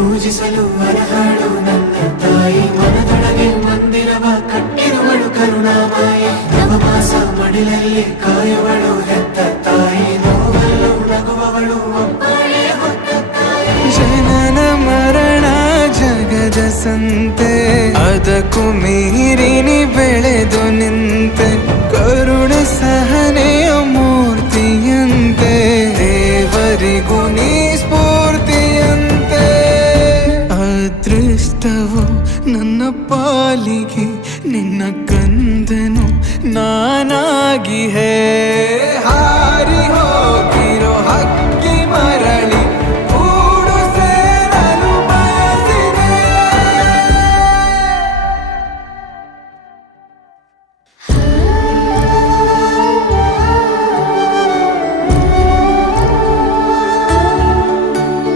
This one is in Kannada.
ಪೂಜಿಸಲು ಅರ್ಹಳು ನನ್ನ ತಾಯಿ. ಮನದೊಳಗೆ ಮಂದಿರವ ಕಟ್ಟಿರುವಳು ಕರುಣಾಮಾಯಿ. ನವಮಾಸ ಮಡಿಲಲ್ಲಿ ಕಾಯುವಳು ಹೆತ್ತ ತಾಯಿ. ನೋವಲ್ಲೂ ನಗುವವಳು ಒಬ್ಬಳೇ ಹೊತ್ತ ತಾಯಿ. ಜನನ ಮರಣ ಜಗದ ಸಂತೆ, ಅದಕ್ಕೂ ಮೀರಿನಿ ಬೆಳೆದು ನಿಂತೆ. ಕರುಣೆ ಸಹನೆಯ ಮೂರ್ತಿಯಂತೆ ದೇವರಿಗೂ